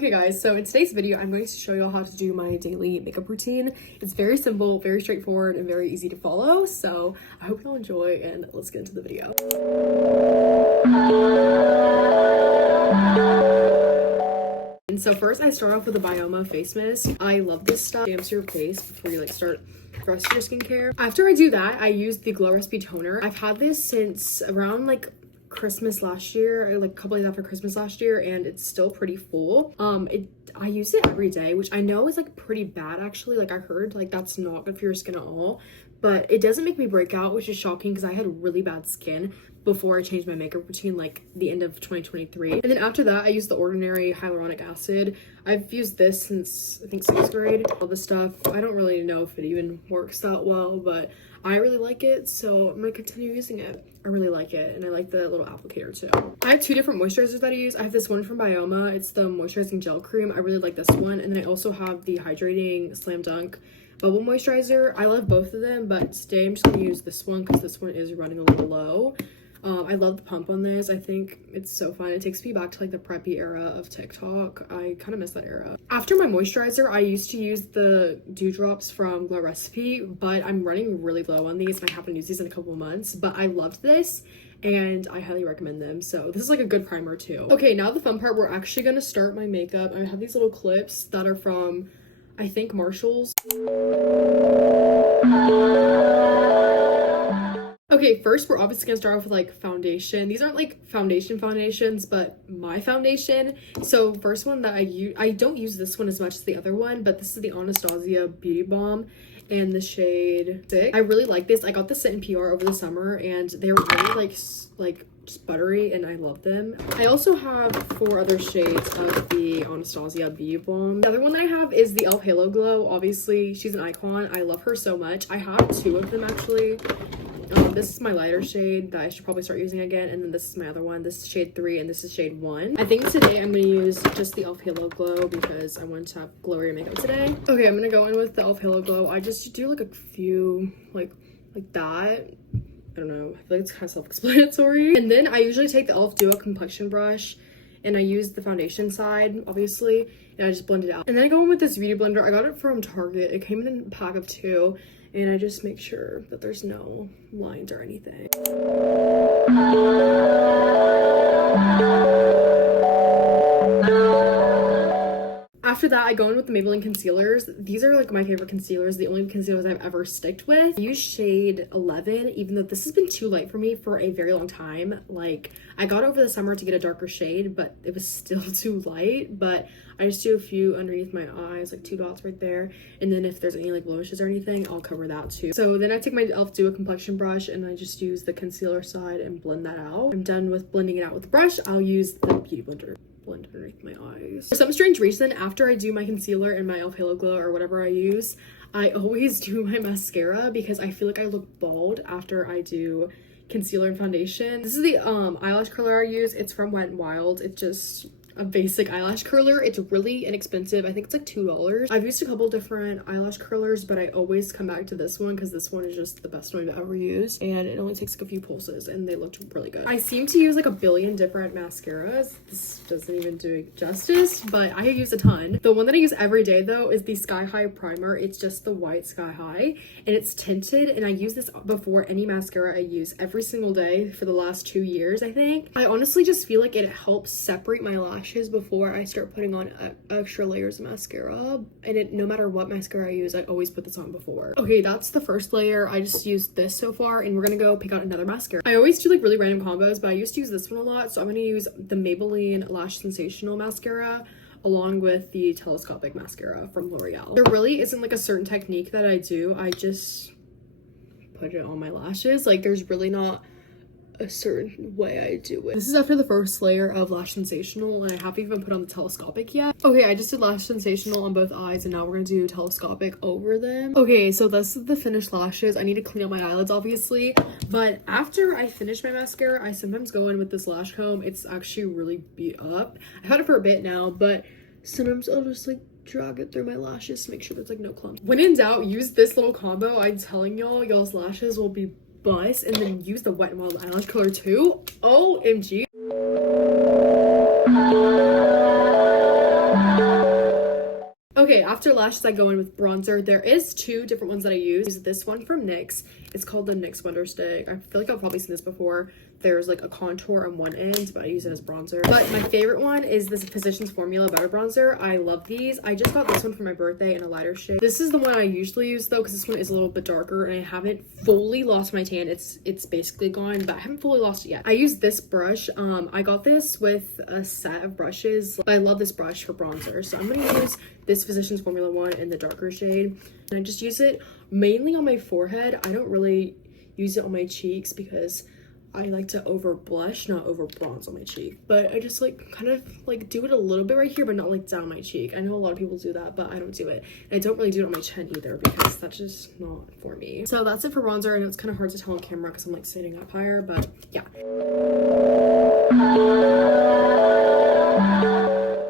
Okay guys, so in today's video, I'm going to show y'all how to do my daily makeup routine. It's very simple, very straightforward, and very easy to follow. So I hope y'all enjoy, and let's get into the video. And so first I start off with the Bioma face mist. I love this stuff. It damps your face before you start the rest of your skincare. After I do that, I use the Glow Recipe toner. I've had this since around Christmas last year, a couple days after Christmas last year, and it's still pretty full. I use it every day, which I know is pretty bad actually. I heard that's not good for your skin at all, but it doesn't make me break out, which is shocking because I had really bad skin before I changed my makeup routine the end of 2023. And then after that, I use the Ordinary hyaluronic acid. I've used this since I think 6th grade. All this stuff, I don't really know if it even works that well, but I really like it, so I'm gonna continue using it. I really like it, and I like the little applicator too. I have two different moisturizers that I use. I have this one from Bioma. It's the moisturizing gel cream. I really like this one, and then I also have the hydrating Slam Dunk bubble moisturizer. I love both of them, but today I'm just gonna use this one because this one is running a little low. I love the pump on this. I think it's so fun. It takes me back to the preppy era of TikTok. I kind of miss that era. After my moisturizer, I used to use the dewdrops from Glow Recipe, but I'm running really low on these and I haven't used these in a couple months, but I loved this and I highly recommend them. So this is a good primer too. Okay, now the fun part, we're actually gonna start my makeup. I have these little clips that are from, I think, Marshall's. Okay, first we're obviously gonna start off with foundation. These aren't foundations, but my foundation. So first one that I don't use this one as much as the other one, but this is the Anastasia Beauty Balm in the shade 6. I really like this. I got this in PR over the summer and they're really just buttery and I love them. I also have 4 other shades of the Anastasia Beauty Balm. The other one that I have is the e.l.f. Halo Glow. Obviously, she's an icon. I love her so much. I have 2 of them actually. This is my lighter shade that I should probably start using again, and then this is my other one. This is shade 3 and this is shade 1. I think today I'm going to use just the e.l.f. Halo Glow because I want to have glowier makeup today. Okay, I'm going to go in with the e.l.f. Halo Glow. I just do a few like that. I don't know, I feel it's kind of self-explanatory. And then I usually take the e.l.f. Duo complexion brush and I use the foundation side, obviously, and I just blend it out. And then I go in with this beauty blender. I got it from Target. It came in a pack of 2. And I just make sure that there's no lines or anything. After that, I go in with the Maybelline concealers. These are my favorite concealers, the only concealers I've ever sticked with. I use shade 11, even though this has been too light for me for a very long time. I got over the summer to get a darker shade, but it was still too light. But I just do a few underneath my eyes, 2 dots right there. And then if there's any blemishes or anything, I'll cover that too. So then I take my e.l.f. Duo complexion brush and I just use the concealer side and blend that out. I'm done with blending it out with the brush. I'll use the beauty blender. Blend underneath my eyes. For some strange reason, after I do my concealer and my e.l.f. Halo Glow or whatever I use, I always do my mascara because I feel I look bald after I do concealer and foundation. This is the eyelash curler I use. It's from Wet n Wild. It's just a basic eyelash curler. It's really inexpensive. I think it's $2. I've used a couple different eyelash curlers, but I always come back to this one because this one is just the best one I've ever used, and it only takes a few pulses and they looked really good. I seem to use a billion different mascaras. This doesn't even do it justice, but I use a ton. The one that I use every day though is the Sky High primer. It's just the white Sky High and it's tinted, and I use this before any mascara I use every single day for the last 2 years, I think. I honestly just feel it helps separate my lashes before I start putting on extra layers of mascara, and no matter what mascara I use, I always put this on before. Okay, that's the first layer. I just used this so far, and we're gonna go pick out another mascara. I always do really random combos, but I used to use this one a lot, so I'm gonna use the Maybelline Lash Sensational mascara along with the telescopic mascara from L'Oreal. There really isn't a certain technique that I do. I just put it on my lashes. There's really not a certain way I do it. This is after the first layer of Lash Sensational, and I haven't even put on the telescopic yet. Okay, I just did Lash Sensational on both eyes, and now we're gonna do telescopic over them. Okay, so this is the finished lashes. I need to clean up my eyelids, obviously, but after I finish my mascara, I sometimes go in with this lash comb. It's actually really beat up. I've had it for a bit now, but sometimes I'll just drag it through my lashes to make sure there's no clumps. When in doubt, use this little combo. I'm telling y'all's lashes will be bust, and then use the Wet n Wild eyelash color too. OMG. Okay, after lashes, I go in with bronzer. There is two different ones that I use. This one from NYX. It's called the NYX Wonder Stick. I feel like I've probably seen this before. There's like a contour on one end, but I use it as bronzer. But my favorite one is this Physicians Formula Butter Bronzer. I love these. I just got this one for my birthday in a lighter shade. This is the one I usually use though, because this one is a little bit darker and I haven't fully lost my tan. It's basically gone, but I haven't fully lost it yet. I use this brush. I got this with a set of brushes. I love this brush for bronzer. So I'm gonna use this Physicians Formula one in the darker shade. And I just use it mainly on my forehead. I don't really use it on my cheeks because I like to over blush, not over bronze on my cheek. But I just like kind of like do it a little bit right here, but not like down my cheek. I know a lot of people do that, but I don't do it. And I don't really do it on my chin either because that's just not for me. So that's it for bronzer. I know it's kind of hard to tell on camera because I'm like sitting up higher, but yeah.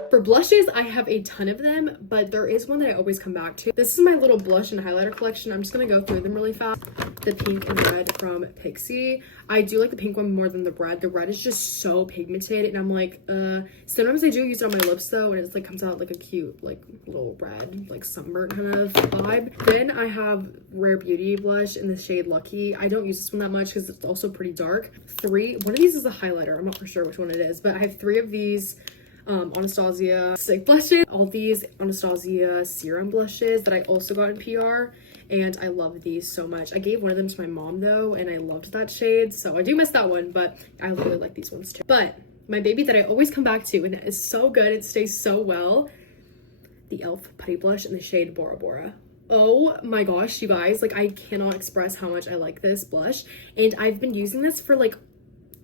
For blushes, I have a ton of them, but there is one that I always come back to. This is my little blush and highlighter collection. I'm just gonna go through them really fast. The pink and red from Pixie. I do like the pink one more than the red. The red is just so pigmented, and I'm like, sometimes I do use it on my lips though, and it's like comes out like a cute, like little red, like sunburn kind of vibe. Then I have Rare Beauty blush in the shade Lucky. I don't use this one that much because it's also pretty dark. One of these is a highlighter. I'm not for sure which one it is, but I have 3 of these. Anastasia stick blushes, all these Anastasia serum blushes that I also got in PR, and I love these so much. I gave one of them to my mom though, and I loved that shade, so I do miss that one, but I really like these ones too. But my baby that I always come back to, and it is so good, it stays so well, the e.l.f. Putty Blush in the shade Bora Bora. Oh my gosh, you guys, like I cannot express how much I like this blush, and I've been using this for like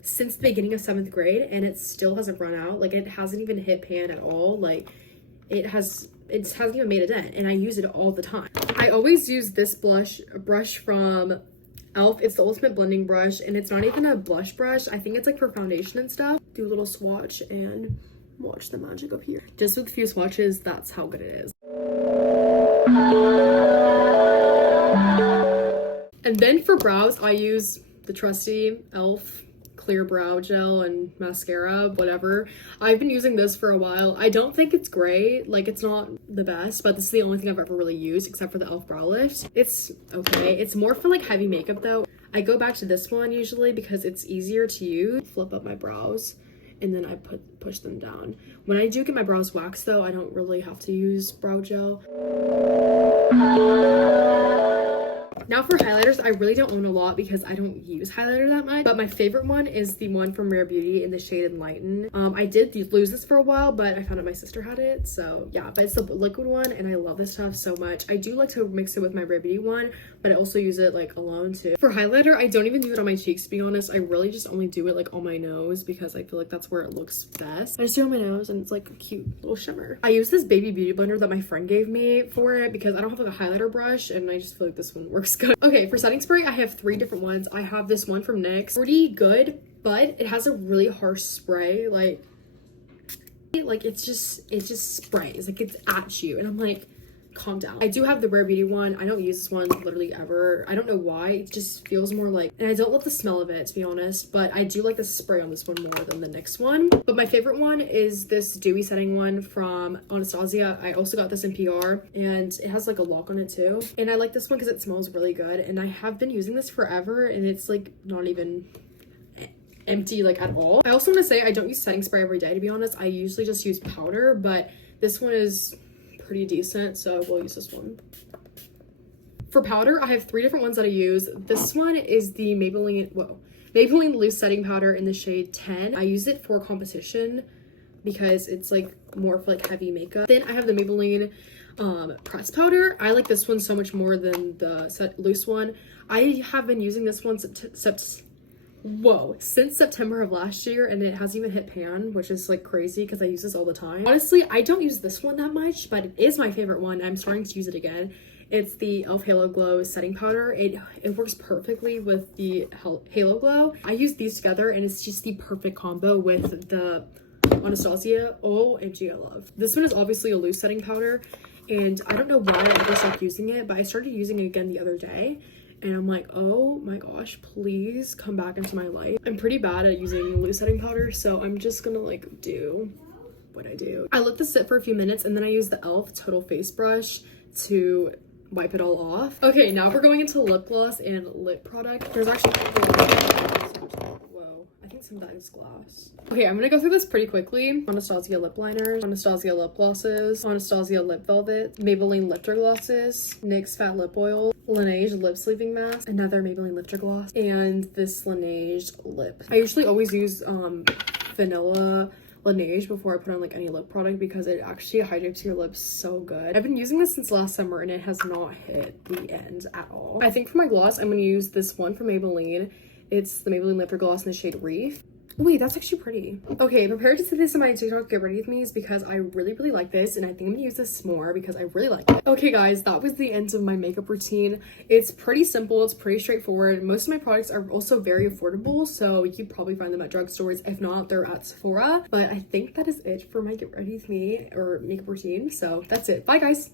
since the beginning of 7th grade, and it still hasn't run out. Like it hasn't even hit pan at all. Like it hasn't even made a dent, and I use it all the time. I always use this brush from e.l.f. It's the ultimate blending brush, and it's not even a blush brush. I think it's like for foundation and stuff. Do a little swatch and watch the magic up here. Just with a few swatches, that's how good it is. And then for brows, I use the trusty e.l.f. clear brow gel and mascara, whatever. I've been using this for a while. I don't think it's great, like it's not the best, but this is the only thing I've ever really used except for the e.l.f. brow lift. It's okay. It's more for like heavy makeup though. I go back to this one usually because it's easier to use. Flip up my brows and then I push them down. When I do get my brows waxed though, I don't really have to use brow gel. Now for highlighters, I really don't own a lot because I don't use highlighter that much, but my favorite one is the one from Rare Beauty in the shade Enlighten. I did lose this for a while, but I found out my sister had it, so yeah. But it's the liquid one, and I love this stuff so much. I do like to mix it with my Rare Beauty one, but I also use it like alone too. For highlighter, I don't even do it on my cheeks, to be honest. I really just only do it like on my nose because I feel like that's where it looks best. I just do it on my nose, and it's like a cute little shimmer. I use this baby beauty blender that my friend gave me for it because I don't have like a highlighter brush, and I just feel like this one works good. Okay, for setting spray, I have 3 different ones. I have this one from NYX. Pretty good, but it has a really harsh spray. Like it just sprays. Like it's at you. And I'm like, calm down. I do have the Rare Beauty one. I don't use this one literally ever. I don't know why. It just feels more like, and I don't love the smell of it, to be honest, but I do like the spray on this one more than the NYX one. But my favorite one is this dewy setting one from Anastasia. I also got this in PR, and it has like a lock on it too. And I like this one because it smells really good, and I have been using this forever, and it's like not even empty like at all. I also want to say I don't use setting spray every day, to be honest. I usually just use powder, but this one is pretty decent, so we'll use this one. For powder, I have 3 different ones that I use. This one is the Maybelline Loose Setting Powder in the shade 10. I use it for competition because it's like more for like heavy makeup. Then I have the Maybelline press powder. I like this one so much more than the loose one. I have been using this one since September of last year, and it hasn't even hit pan, which is like crazy because I use this all the time. Honestly, I don't use this one that much, but it is my favorite one. I'm starting to use it again. It's the e.l.f. Halo Glow setting powder. It works perfectly with the Halo Glow. I use these together, and it's just the perfect combo with the Anastasia. OMG, I love. This one is obviously a loose setting powder, and I don't know why I ever stopped using it, but I started using it again the other day. And I'm like, oh my gosh, please come back into my life. I'm pretty bad at using loose setting powder, so I'm just gonna like do what I do. I let this sit for a few minutes and then I use the e.l.f. Total Face Brush to wipe it all off. Okay, now we're going into lip gloss and lip product. There's actually whoa, I think some of that is glass. Okay, I'm gonna go through this pretty quickly. Anastasia lip liners, Anastasia lip glosses, Anastasia lip velvet, Maybelline lifter glosses, NYX fat lip oil, Laneige lip sleeping mask, another Maybelline lifter gloss, and this Laneige lip. I usually always use vanilla Laneige before I put on like any lip product because it actually hydrates your lips so good. I've been using this since last summer and it has not hit the end at all. I think for my gloss, I'm going to use this one from Maybelline. It's the Maybelline Lifter Gloss in the shade Reef. Wait, that's actually pretty. Okay, prepared to see this in my TikTok get ready with me is because I really like this and I think I'm gonna use this more because I really like it. Okay guys, that was the end of my makeup routine. It's pretty simple, it's pretty straightforward. Most of my products are also very affordable, so you could probably find them at drugstores. If not, they're at Sephora. But I think that is it for my get ready with me or makeup routine. So that's it. Bye guys.